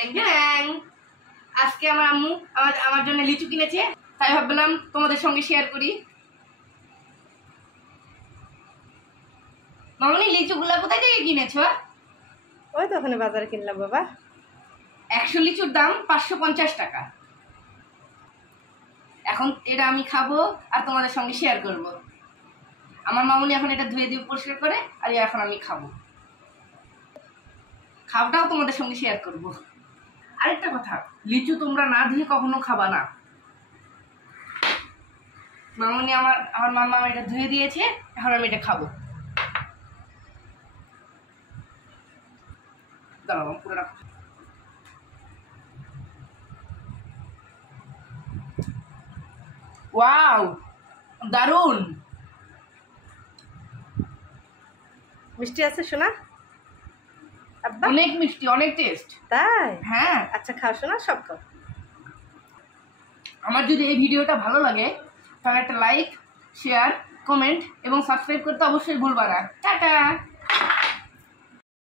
ট্যাং। আজকে আমার আম্মু আমার জন্য লিচু কিনেছে, তাই ভাবলাম তোমাদের সঙ্গে শেয়ার করি। মামনি, লিচুগুলা কোথায় থেকে কিনেছো? ওই তো ওখানে বাজারে কিনলাম বাবা। 100 লিচুর দাম 550 টাকা। এখন এটা আমি খাবো আর তোমাদের সঙ্গে শেয়ার করব। আমার মামনি এখন এটা ধুয়ে দিয়ে পরিষ্কার করে, আর এখন আমি খাবো। খাওয়াটাও তোমাদের সঙ্গে শেয়ার করব। আরেকটা কথা, লিচু তোমরা না ধুয়ে কখনো খাবা না। মামনি আমার মামা এটা ধুয়ে দিয়েছে, এখন আমি এটা খাবো। দাঁড়াও, পুরো রাখো। ওয়াও, দারুন। মিষ্টি আছে শোনা? আব্বা অনেক মিষ্টি, অনেক টেস্ট। তাই? হ্যাঁ। আচ্ছা খাও শোনা, সব খাও। আমার যদি এই ভিডিওটা ভালো লাগে তাহলে একটা লাইক, শেয়ার, কমেন্ট এবং সাবস্ক্রাইব করতে অবশ্যই ভুলবা না। টাটা।